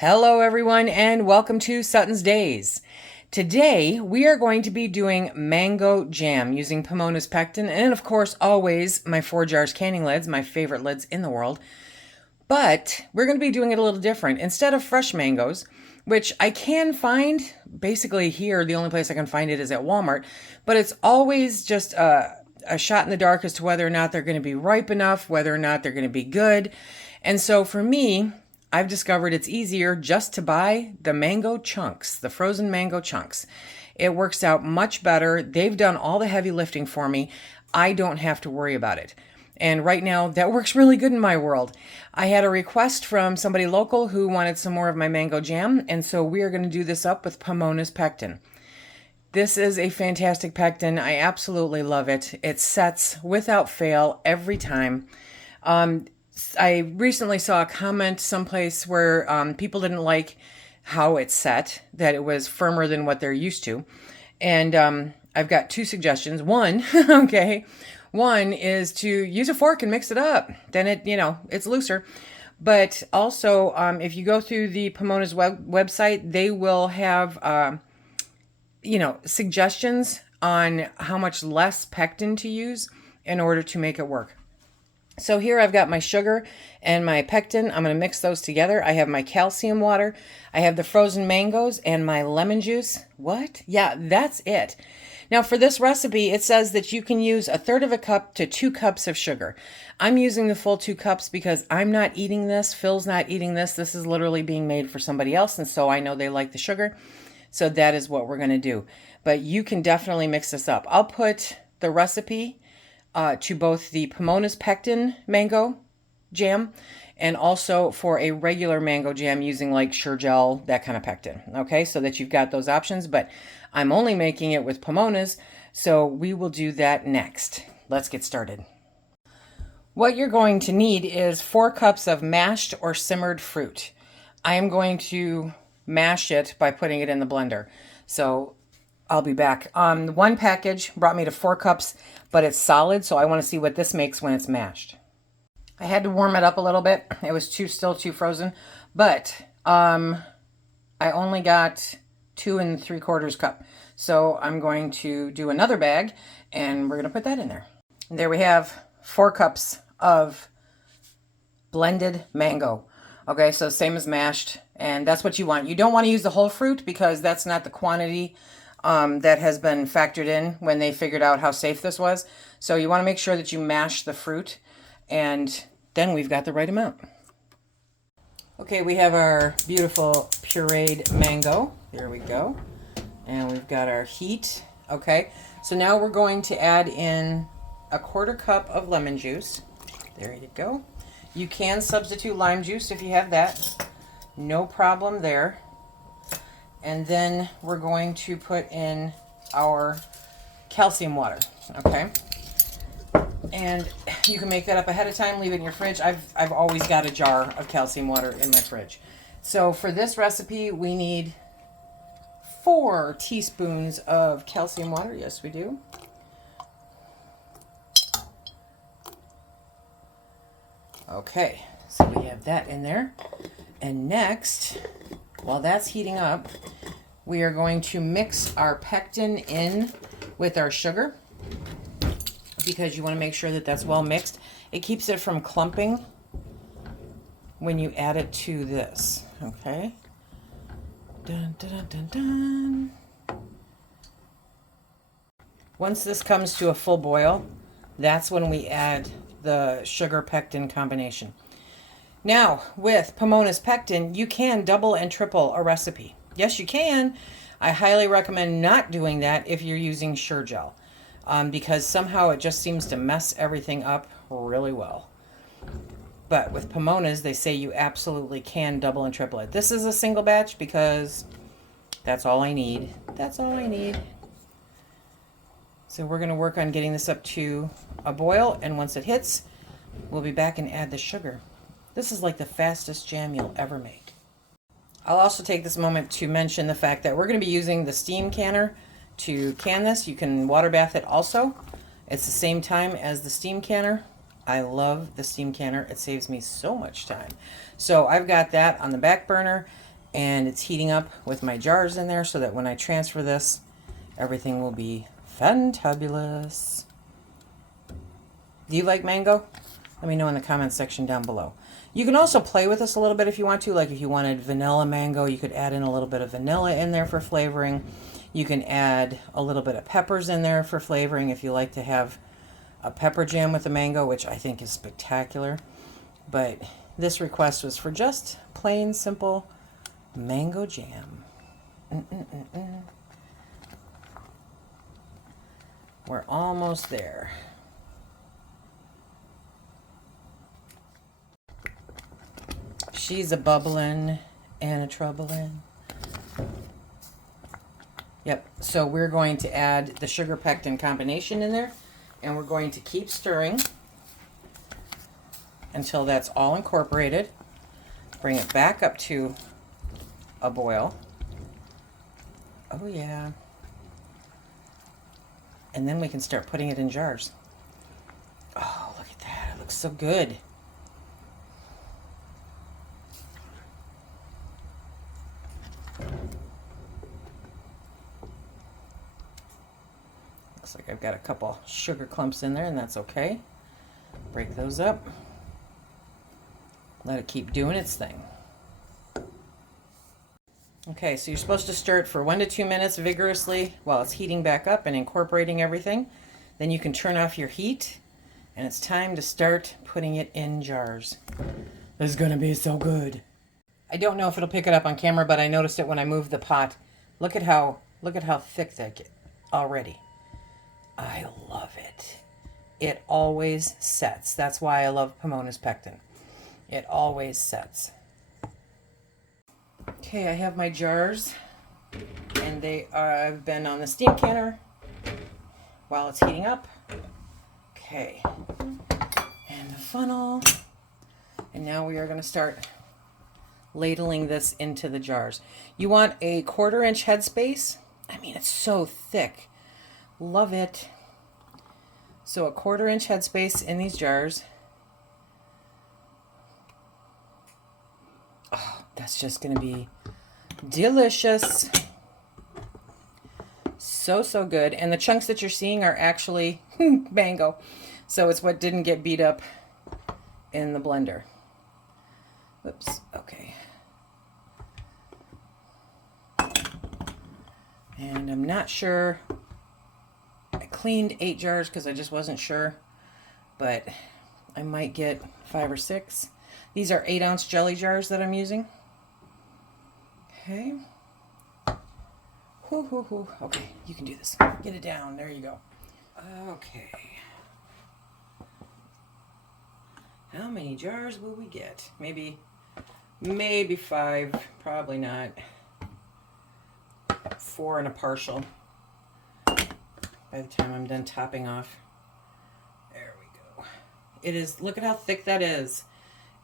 Hello everyone and welcome to SuttonsDaze. Today we are going to be doing mango jam using Pomona's Pectin and of course always my Forjars canning lids, my favorite lids in the world. But we're going to be doing it a little different. Instead of fresh mangoes, which I can find basically here, the only place I can find it is at Walmart, but it's always just a shot in the dark as to whether or not they're going to be ripe enough, whether or not they're going to be good. And so for me, I've discovered it's easier just to buy the mango chunks, the frozen mango chunks. It works out much better. They've done all the heavy lifting for me. I don't have to worry about it. And right now, that works really good in my world. I had a request from somebody local who wanted some more of my mango jam, and so we are going to do this up with Pomona's Pectin. This is a fantastic pectin. I absolutely love it. It sets without fail every time. I recently saw a comment someplace where people didn't like how it set, that it was firmer than what they're used to. And I've got two suggestions. One, one is to use a fork and mix it up. Then it's looser. But also, if you go through the Pomona's website, they will have, suggestions on how much less pectin to use in order to make it work. So here I've got my sugar and my pectin. I'm going to mix those together. I have my calcium water. I have the frozen mangoes and my lemon juice. What? Yeah, that's it. Now for this recipe, it says that you can use 1/3 of a cup to 2 cups of sugar. I'm using the full 2 cups because I'm not eating this. Phil's not eating this. This is literally being made for somebody else, and so I know they like the sugar. So that is what we're going to do. But you can definitely mix this up. I'll put the recipe to both the Pomona's Pectin mango jam and also for a regular mango jam using like Sure-Gel, that kind of pectin. Okay, so that you've got those options, but I'm only making it with Pomona's, so we will do that next. Let's get started. What you're going to need is 4 cups of mashed or simmered fruit. I am going to mash it by putting it in the blender. So I'll be back. One package brought me to 4 cups, but it's solid, so I want to see what this makes when it's mashed. I had to warm it up a little bit. It was still too frozen, but I only got 2 3/4 cup. So I'm going to do another bag, and we're going to put that in there. And there we have 4 cups of blended mango. Okay, so same as mashed, and that's what you want. You don't want to use the whole fruit because that's not the quantity that has been factored in when they figured out how safe this was. So you want to make sure that you mash the fruit, and then we've got the right amount. Okay, we have our beautiful pureed mango. There we go. And we've got our heat. Okay, so now we're going to add in 1/4 cup of lemon juice. There you go. You can substitute lime juice if you have that. No problem there. And then we're going to put in our calcium water, okay? And you can make that up ahead of time, leave it in your fridge. I've always got a jar of calcium water in my fridge. So for this recipe, we need 4 teaspoons of calcium water. Yes, we do. Okay, so we have that in there. And next, while that's heating up, we are going to mix our pectin in with our sugar because you want to make sure that that's well mixed. It keeps it from clumping when you add it to this, okay? Dun, dun, dun, dun, dun. Once this comes to a full boil, that's when we add the sugar pectin combination. Now, with Pomona's Pectin, you can double and triple a recipe. Yes, you can. I highly recommend not doing that if you're using Sure-Gel, because somehow it just seems to mess everything up really well. But with Pomona's, they say you absolutely can double and triple it. This is a single batch because that's all I need. That's all I need. So we're going to work on getting this up to a boil, and once it hits, we'll be back and add the sugar. This is like the fastest jam you'll ever make. I'll also take this moment to mention the fact that we're going to be using the steam canner to can this. You can water bath it also. It's the same time as the steam canner. I love the steam canner. It saves me so much time. So I've got that on the back burner, And it's heating up with my jars in there so that when I transfer this, everything will be fantabulous. Do you like mango? Let me know in the comments section down below. You can also play with this a little bit if you want to. Like if you wanted vanilla mango, you could add in a little bit of vanilla in there for flavoring. You can add a little bit of peppers in there for flavoring if you like to have a pepper jam with the mango, which I think is spectacular. But this request was for just plain simple mango jam. We're almost there. She's a bubbling and a troubling. Yep, so we're going to add the sugar pectin combination in there, and we're going to keep stirring until that's all incorporated. Bring it back up to a boil. Oh yeah. And then we can start putting it in jars. Oh, look at that. It looks so good. Looks like I've got a couple sugar clumps in there, and that's okay. Break those up. Let it keep doing its thing. Okay, so you're supposed to stir it for 1 to 2 minutes vigorously while it's heating back up and incorporating everything. Then you can turn off your heat, and it's time to start putting it in jars. This is gonna be so good. I don't know if it'll pick it up on camera, but I noticed it when I moved the pot. Look at how thick that gets already. I love it. It always sets. That's why I love Pomona's Pectin. It always sets. Okay, I have my jars, and I've been on the steam canner while it's heating up. Okay, and the funnel. And now we are going to start ladling this into the jars. You want a 1/4 inch headspace. I mean, it's so thick. Love it. So a 1/4 inch headspace in these jars. Oh, that's just going to be delicious. So, so good. And the chunks that you're seeing are actually mango. So it's what didn't get beat up in the blender. Oops, okay. And I'm not sure. I cleaned 8 jars because I just wasn't sure. But I might get 5 or 6. These are 8-ounce jelly jars that I'm using. Okay. Okay, you can do this. Get it down. There you go. Okay. How many jars will we get? Maybe 5. Probably not. 4 and a partial. By the time I'm done topping off. There we go. It is, look at how thick that is.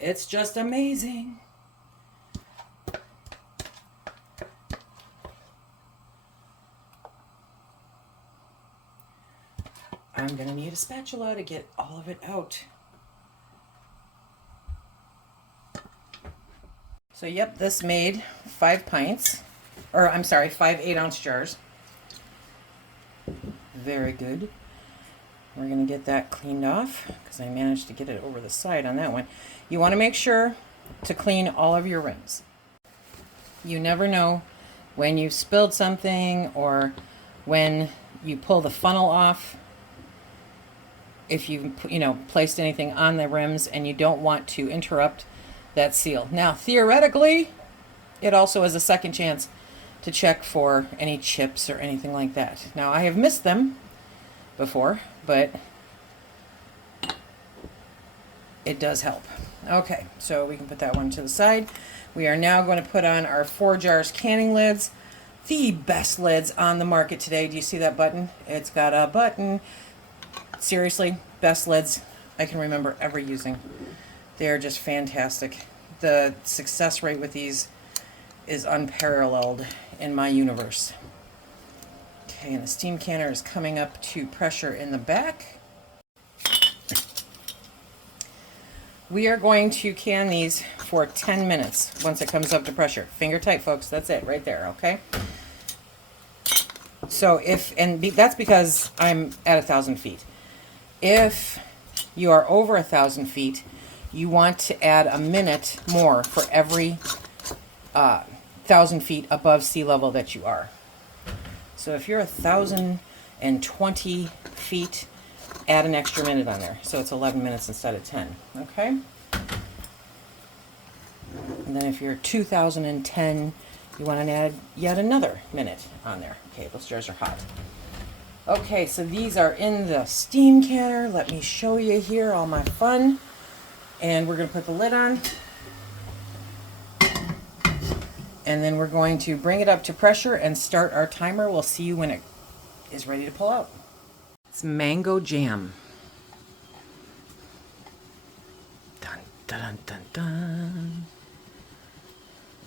It's just amazing. I'm going to need a spatula to get all of it out. So yep, this made 5 pints. Or I'm sorry, 5 8-ounce jars. Very good. We're going to get that cleaned off because I managed to get it over the side on that one. You want to make sure to clean all of your rims. You never know when you've spilled something or when you pull the funnel off, if you've placed anything on the rims and you don't want to interrupt that seal. Now, theoretically, it also is a second chance to check for any chips or anything like that. Now, I have missed them before, but it does help. Okay, so we can put that one to the side. We are now going to put on our Forjars canning lids. The best lids on the market today. Do you see that button? It's got a button. Seriously, best lids I can remember ever using. They're just fantastic. The success rate with these is unparalleled in my universe. Okay, and the steam canner is coming up to pressure in the back. We are going to can these for 10 minutes once it comes up to pressure. Finger tight, folks. That's it right there, okay? So that's because I'm at 1,000 feet. If you are over 1,000 feet, you want to add a minute more for every 1,000 feet above sea level that you are. So if you're 1,020 feet, add an extra minute on there. So it's 11 minutes instead of 10, okay? And then if you're 2,010, you want to add yet another minute on there. Okay, those jars are hot. Okay, so these are in the steam canner. Let me show you here all my fun. And we're going to put the lid on. And then we're going to bring it up to pressure and start our timer. We'll see you when it is ready to pull out. It's mango jam. Dun, dun, dun, dun, dun.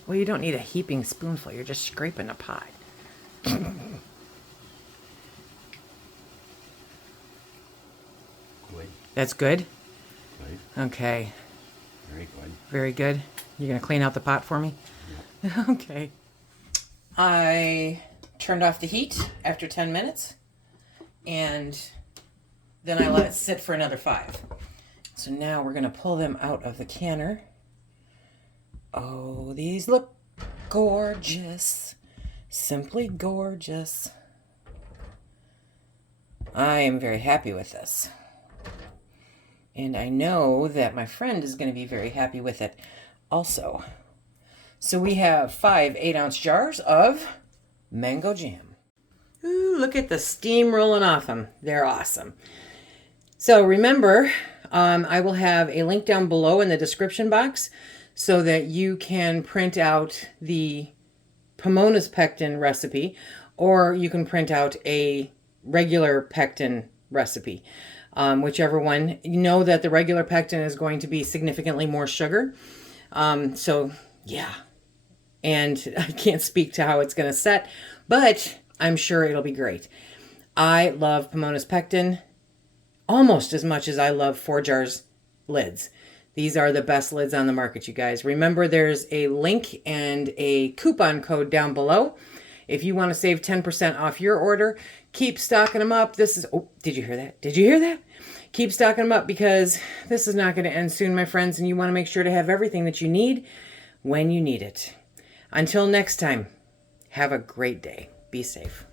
Well, you don't need a heaping spoonful. You're just scraping a pot. Good. That's good? Good. Okay. Very good. Very good. You're going to clean out the pot for me? Yeah. Okay. I turned off the heat after 10 minutes. And then I let it sit for another 5. So now we're going to pull them out of the canner. Oh, these look gorgeous. Simply gorgeous. I am very happy with this. And I know that my friend is going to be very happy with it also. So we have 5 8-ounce jars of mango jam. Ooh, look at the steam rolling off them. They're awesome. So remember, I will have a link down below in the description box so that you can print out the Pomona's Pectin recipe, or you can print out a regular Pectin recipe. Whichever one. You know that the regular Pectin is going to be significantly more sugar. So, yeah. And I can't speak to how it's going to set, but I'm sure it'll be great. I love Pomona's Pectin almost as much as I love Forjars lids. These are the best lids on the market, you guys. Remember, there's a link and a coupon code down below. If you want to save 10% off your order, keep stocking them up. This is, oh, did you hear that? Did you hear that? Keep stocking them up because this is not going to end soon, my friends, and you want to make sure to have everything that you need when you need it. Until next time, have a great day. Be safe.